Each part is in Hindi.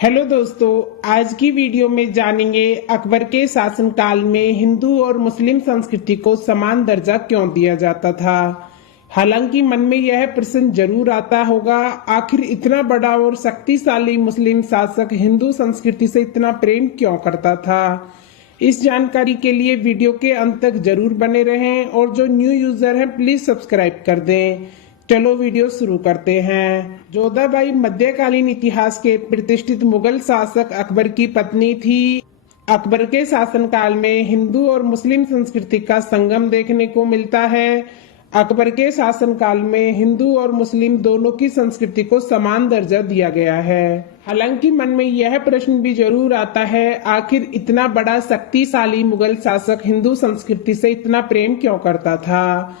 हेलो दोस्तों, आज की वीडियो में जानेंगे अकबर के शासनकाल में हिंदू और मुस्लिम संस्कृति को समान दर्जा क्यों दिया जाता था। हालांकि मन में यह प्रश्न जरूर आता होगा, आखिर इतना बड़ा और शक्तिशाली मुस्लिम शासक हिंदू संस्कृति से इतना प्रेम क्यों करता था। इस जानकारी के लिए वीडियो के अंत तक जरूर बने रहें और जो न्यू यूजर हैं प्लीज सब्सक्राइब कर दें। चलो वीडियो शुरू करते हैं। जोधाबाई मध्यकालीन इतिहास के प्रतिष्ठित मुगल शासक अकबर की पत्नी थी। अकबर के शासनकाल में हिंदू और मुस्लिम संस्कृति का संगम देखने को मिलता है। अकबर के शासनकाल में हिंदू और मुस्लिम दोनों की संस्कृति को समान दर्जा दिया गया है। हालांकि मन में यह प्रश्न भी जरूर आता है, आखिर इतना बड़ा शक्तिशाली मुगल शासक हिंदू संस्कृति से इतना प्रेम क्यों करता था।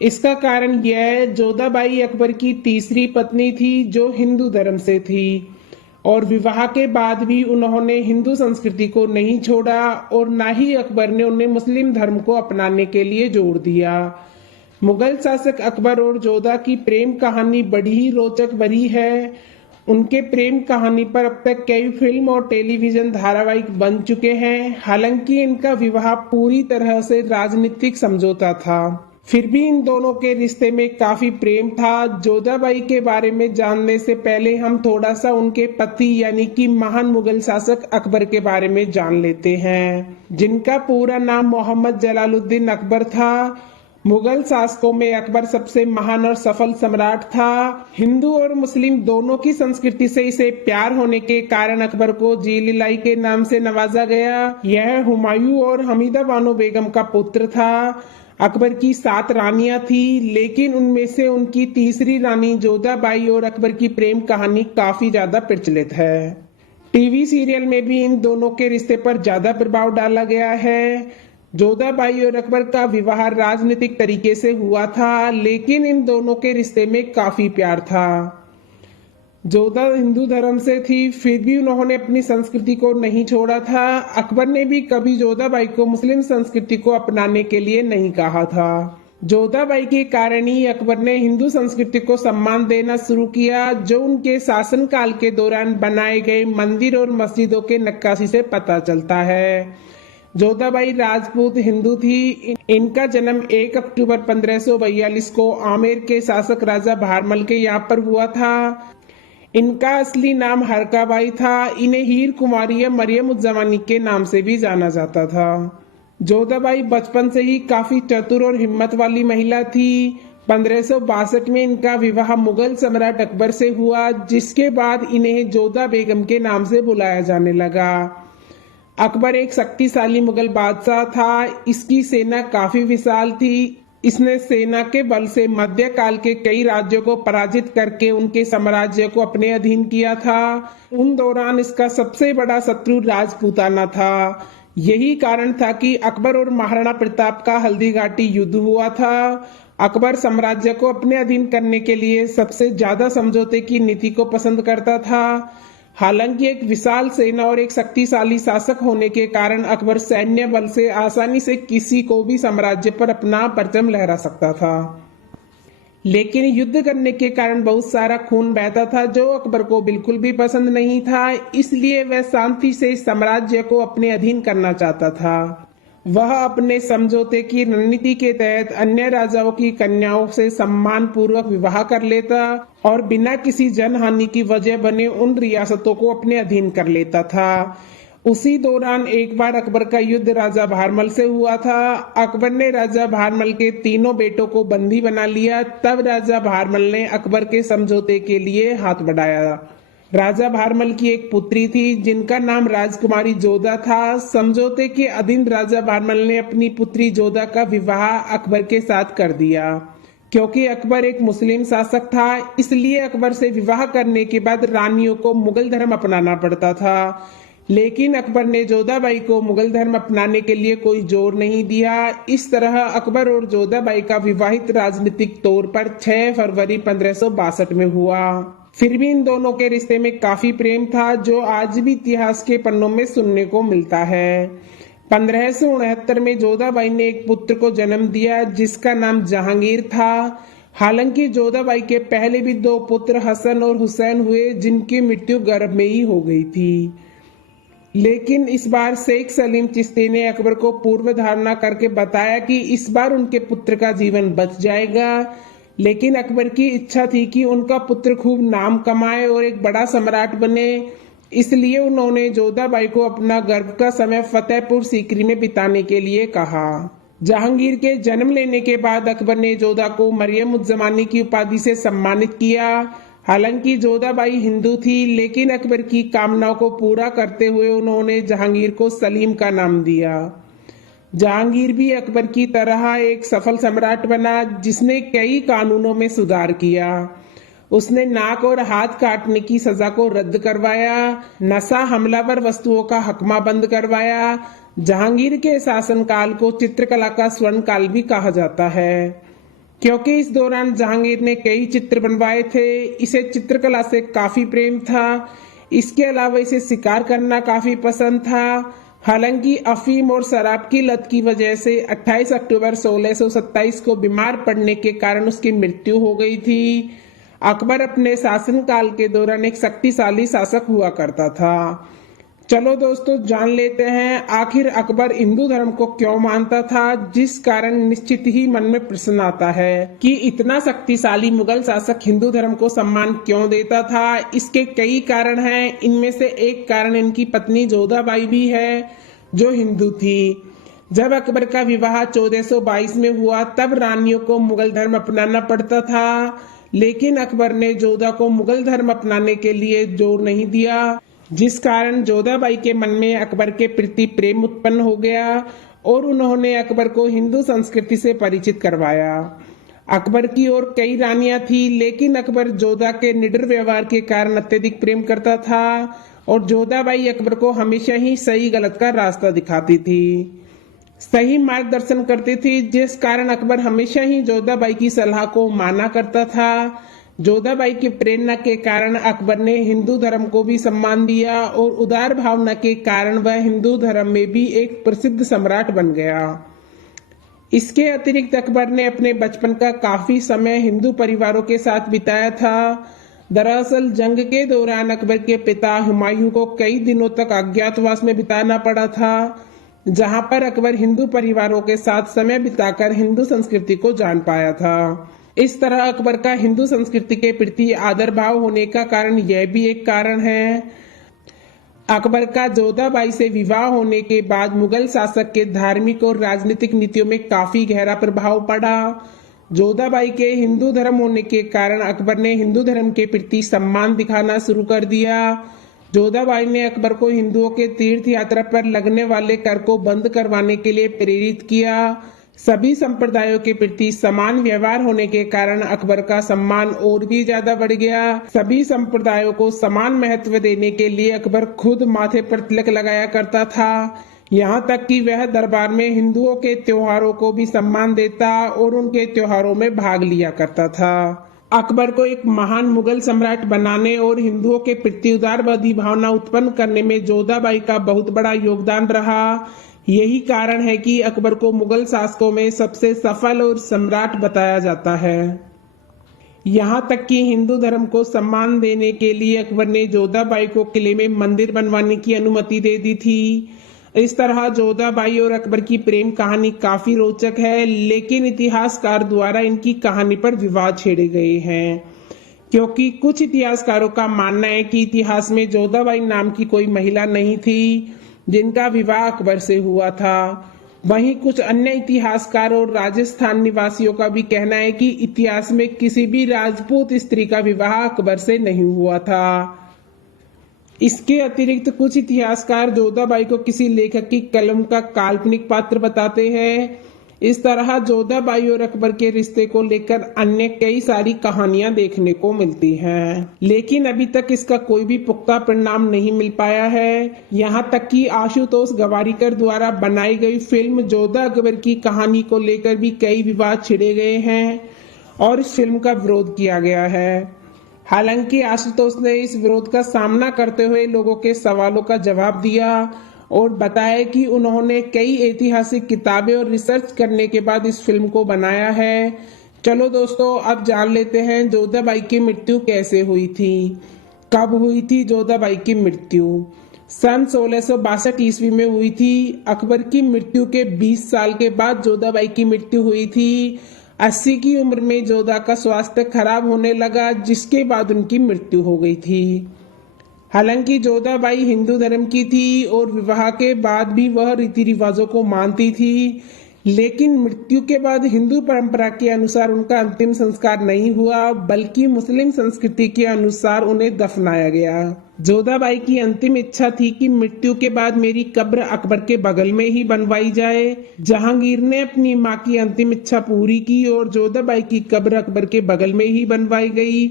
इसका कारण यह, जोधाबाई अकबर की तीसरी पत्नी थी जो हिंदू धर्म से थी और विवाह के बाद भी उन्होंने हिंदू संस्कृति को नहीं छोड़ा और न ही अकबर ने उन्हें मुस्लिम धर्म को अपनाने के लिए जोर दिया। मुगल शासक अकबर और जोधा की प्रेम कहानी बड़ी ही रोचक भरी है। उनके प्रेम कहानी पर अब तक कई फिल्म और टेलीविजन धारावाहिक बन चुके हैं। हालांकि इनका विवाह पूरी तरह से राजनीतिक समझौता था, फिर भी इन दोनों के रिश्ते में काफी प्रेम था। जोधाबाई के बारे में जानने से पहले हम थोड़ा सा उनके पति यानी कि महान मुगल शासक अकबर के बारे में जान लेते हैं, जिनका पूरा नाम मोहम्मद जलालुद्दीन अकबर था। मुगल शासकों में अकबर सबसे महान और सफल सम्राट था। हिंदू और मुस्लिम दोनों की संस्कृति से इसे प्यार होने के कारण अकबर को जीलिलाई के नाम से नवाजा गया। यह हुमायूं और हमीदा बानो बेगम का पुत्र था। अकबर की 7 रानियां थी, लेकिन उनमें से उनकी तीसरी रानी जोधाबाई और अकबर की प्रेम कहानी काफी ज्यादा प्रचलित है। टीवी सीरियल में भी इन दोनों के रिश्ते पर ज्यादा प्रभाव डाला गया है। जोधाबाई और अकबर का विवाह राजनीतिक तरीके से हुआ था, लेकिन इन दोनों के रिश्ते में काफी प्यार था। जोधा हिंदू धर्म से थी, फिर भी उन्होंने अपनी संस्कृति को नहीं छोड़ा था। अकबर ने भी कभी जोधाबाई को मुस्लिम संस्कृति को अपनाने के लिए नहीं कहा था। जोधाबाई के कारण ही अकबर ने हिंदू संस्कृति को सम्मान देना शुरू किया, जो उनके शासनकाल के दौरान बनाए गए मंदिर और मस्जिदों के नक्काशी से पता चलता है। जोधाबाई राजपूत हिंदू थी। इनका जन्म 1 अक्टूबर 1542 को आमेर के शासक राजा भारमल के यहाँ पर हुआ था। इनका असली नाम हरकाबाई था। इन्हें हीर कुमारी या मरियम उज़्ज़मानी के नाम से भी जाना जाता था। जोधाबाई बचपन से ही काफी चतुर और हिम्मत वाली महिला थी। 1562 में इनका विवाह मुगल सम्राट अकबर से हुआ, जिसके बाद इन्हें जोधा बेगम के नाम से बुलाया जाने लगा। अकबर एक शक्तिशाली मुगल बादशाह था। इसकी सेना काफी विशाल थी। इसने सेना के बल से मध्यकाल के कई राज्यों को पराजित करके उनके साम्राज्य को अपने अधीन किया था। उन दौरान इसका सबसे बड़ा शत्रु राजपूताना था। यही कारण था कि अकबर और महाराणा प्रताप का हल्दी घाटी युद्ध हुआ था। अकबर साम्राज्य को अपने अधीन करने के लिए सबसे ज्यादा समझौते की नीति को पसंद करता था। हालांकि एक विशाल सेना और एक शक्तिशाली शासक होने के कारण अकबर सैन्य बल से आसानी से किसी को भी साम्राज्य पर अपना परचम लहरा सकता था, लेकिन युद्ध करने के कारण बहुत सारा खून बहता था, जो अकबर को बिल्कुल भी पसंद नहीं था। इसलिए वह शांति से इस साम्राज्य को अपने अधीन करना चाहता था। वह अपने समझौते की रणनीति के तहत अन्य राजाओं की कन्याओं से सम्मान पूर्वक विवाह कर लेता और बिना किसी जनहानि की वजह बने उन रियासतों को अपने अधीन कर लेता था। उसी दौरान एक बार अकबर का युद्ध राजा भारमल से हुआ था। अकबर ने राजा भारमल के तीनों बेटों को बंदी बना लिया। तब राजा भारमल ने अकबर के समझौते के लिए हाथ बढ़ाया। राजा भारमल की एक पुत्री थी, जिनका नाम राजकुमारी जोधा था। समझौते के अधीन राजा भारमल ने अपनी पुत्री जोधा का विवाह अकबर के साथ कर दिया। क्योंकि अकबर एक मुस्लिम शासक था, इसलिए अकबर से विवाह करने के बाद रानियों को मुगल धर्म अपनाना पड़ता था। लेकिन अकबर ने जोधाबाई को मुगल धर्म अपनाने के लिए कोई जोर नहीं दिया। इस तरह अकबर और जोधाबाई का विवाहित राजनीतिक तौर पर 6 फरवरी 1562 में हुआ। फिर भी इन दोनों के रिश्ते में काफी प्रेम था, जो आज भी इतिहास के पन्नों में सुनने को मिलता है। 1569 में जोधाबाई ने एक पुत्र को जन्म दिया, जिसका नाम जहांगीर था। हालांकि जोधाबाई के पहले भी 2 पुत्र हसन और हुसैन हुए, जिनकी मृत्यु गर्भ में ही हो गई थी। लेकिन इस बार शेख सलीम चिश्ती ने अकबर को पूर्व धारणा करके बताया कि इस बार उनके पुत्र का जीवन बच जाएगा। लेकिन अकबर की इच्छा थी कि उनका पुत्र खूब नाम कमाए और एक बड़ा सम्राट बने, इसलिए उन्होंने जोधाबाई को अपना गर्भ का समय फतेहपुर सीकरी में बिताने के लिए कहा। जहांगीर के जन्म लेने के बाद अकबर ने जोधा को मरियम उज़ ज़मानी की उपाधि से सम्मानित किया। हालांकि जोधाबाई हिंदू थी, लेकिन अकबर की कामनाओं को पूरा करते हुए उन्होंने जहांगीर को सलीम का नाम दिया। जहांगीर भी अकबर की तरह एक सफल सम्राट बना, जिसने कई कानूनों में सुधार किया। उसने नाक और हाथ काटने की सजा को रद्द करवाया, नशा हमलावर वस्तुओं का हकमा बंद करवाया। जहांगीर के शासनकाल को चित्रकला का स्वर्ण काल भी कहा जाता है, क्योंकि इस दौरान जहांगीर ने कई चित्र बनवाए थे। इसे चित्रकला से काफी प्रेम था। इसके अलावा इसे शिकार करना काफी पसंद था। हालांकि अफीम और शराब की लत की वजह से 28 अक्टूबर 1627 को बीमार पड़ने के कारण उसकी मृत्यु हो गई थी। अकबर अपने शासनकाल के दौरान एक शक्तिशाली शासक हुआ करता था। चलो दोस्तों, जान लेते हैं आखिर अकबर हिंदू धर्म को क्यों मानता था, जिस कारण निश्चित ही मन में प्रश्न आता है कि इतना शक्तिशाली मुगल शासक हिंदू धर्म को सम्मान क्यों देता था। इसके कई कारण हैं। इनमें से एक कारण इनकी पत्नी जोधाबाई भी है, जो हिंदू थी। जब अकबर का विवाह 1422 में हुआ, तब रानियों को मुगल धर्म अपनाना पड़ता था, लेकिन अकबर ने जोधा को मुगल धर्म अपनाने के लिए जोर नहीं दिया, जिस कारण जोधाबाई के मन में अकबर के प्रति प्रेम उत्पन्न हो गया और उन्होंने अकबर को हिंदू संस्कृति से परिचित करवाया। अकबर की और कई रानियां थी, लेकिन अकबर जोधा के निडर व्यवहार के कारण अत्यधिक प्रेम करता था और जोधाबाई अकबर को हमेशा ही सही गलत का रास्ता दिखाती थी, सही मार्गदर्शन करती थी, जिस कारण अकबर हमेशा ही जोधाबाई की सलाह को माना करता था। जोधाबाई की प्रेरणा के कारण अकबर ने हिंदू धर्म को भी सम्मान दिया और उदार भावना के कारण वह हिंदू धर्म में भी एक प्रसिद्ध सम्राट बन गया। इसके अतिरिक्त अकबर ने अपने बचपन का काफी समय हिंदू परिवारों के साथ बिताया था। दरअसल जंग के दौरान अकबर के पिता हुमायूं को कई दिनों तक अज्ञातवास में बिताना पड़ा था, जहां पर अकबर हिंदू परिवारों के साथ समय बिताकर हिंदू संस्कृति को जान पाया था। इस तरह अकबर का हिंदू संस्कृति के प्रति आदर भाव होने का कारण यह भी एक कारण है। अकबर का जोधाबाई से विवाह होने के बाद मुगल शासक के धार्मिक और राजनीतिक नीतियों में काफी गहरा प्रभाव पड़ा। जोधाबाई के हिंदू धर्म होने के कारण अकबर ने हिंदू धर्म के प्रति सम्मान दिखाना शुरू कर दिया। जोधाबाई ने अकबर को हिंदुओं के तीर्थ यात्रा पर लगने वाले कर को बंद करवाने के लिए प्रेरित किया। सभी संप्रदायों के प्रति समान व्यवहार होने के कारण अकबर का सम्मान और भी ज्यादा बढ़ गया। सभी संप्रदायों को समान महत्व देने के लिए अकबर खुद माथे पर तिलक लगाया करता था। यहाँ तक कि वह दरबार में हिंदुओं के त्योहारों को भी सम्मान देता और उनके त्योहारों में भाग लिया करता था। अकबर को एक महान मुगल सम्राट बनाने और हिंदुओं के प्रति उदारवादी भावना उत्पन्न करने में जोधाबाई का बहुत बड़ा योगदान रहा। यही कारण है कि अकबर को मुगल शासकों में सबसे सफल और सम्राट बताया जाता है। यहाँ तक कि हिंदू धर्म को सम्मान देने के लिए अकबर ने जोधाबाई को किले में मंदिर बनवाने की अनुमति दे दी थी। इस तरह जोधाबाई और अकबर की प्रेम कहानी काफी रोचक है, लेकिन इतिहासकार द्वारा इनकी कहानी पर विवाद छेड़े गए हैं, क्योंकि कुछ इतिहासकारों का मानना है कि इतिहास में जोधाबाई नाम की कोई महिला नहीं थी जिनका विवाह अकबर से हुआ था। वहीं कुछ अन्य इतिहासकार और राजस्थान निवासियों का भी कहना है कि इतिहास में किसी भी राजपूत स्त्री का विवाह अकबर से नहीं हुआ था। इसके अतिरिक्त कुछ इतिहासकार जोधाबाई को किसी लेखक की कलम का काल्पनिक पात्र बताते हैं। इस तरह जोधाबाई और अकबर के रिश्ते को लेकर अन्य कई सारी कहानियां देखने को मिलती हैं, लेकिन अभी तक इसका कोई भी पुख्ता परिणाम नहीं मिल पाया है। यहाँ तक कि आशुतोष गवारीकर द्वारा बनाई गई फिल्म जोधा अकबर की कहानी को लेकर भी कई विवाद छिड़े गए हैं और इस फिल्म का विरोध किया गया है। हालांकि आशुतोष ने इस विरोध का सामना करते हुए लोगों के सवालों का जवाब दिया और बताया कि उन्होंने कई ऐतिहासिक किताबें और रिसर्च करने के बाद इस फिल्म को बनाया है, चलो दोस्तों, अब जान लेते हैं जोधाबाई की मृत्यु कैसे हुई थी। कब हुई थी जोधाबाई की मृत्यु? सन 1662 ईस्वी में हुई थी। अकबर की मृत्यु के 20 साल के बाद जोधाबाई की मृत्यु हुई थी। 80 की उम्र में जोधा का स्वास्थ्य खराब होने लगा, जिसके बाद उनकी मृत्यु हो गई थी। हालांकि जोधाबाई हिंदू धर्म की थी और विवाह के बाद भी वह रीति रिवाजों को मानती थी, लेकिन मृत्यु के बाद हिंदू परंपरा के अनुसार उनका अंतिम संस्कार नहीं हुआ, बल्कि मुस्लिम संस्कृति के अनुसार उन्हें दफनाया गया। जोधाबाई की अंतिम इच्छा थी कि मृत्यु के बाद मेरी कब्र अकबर के बगल में ही बनवाई जाए। जहांगीर ने अपनी मां की अंतिम इच्छा पूरी की और जोधाबाई की कब्र अकबर के बगल में ही बनवाई गई।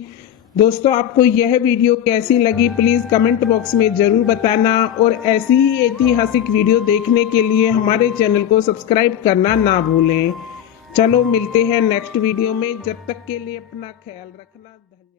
दोस्तों, आपको यह वीडियो कैसी लगी प्लीज कमेंट बॉक्स में जरूर बताना, और ऐसी ही ऐतिहासिक वीडियो देखने के लिए हमारे चैनल को सब्सक्राइब करना ना भूलें। चलो मिलते हैं नेक्स्ट वीडियो में, जब तक के लिए अपना ख्याल रखना। धन्यवाद।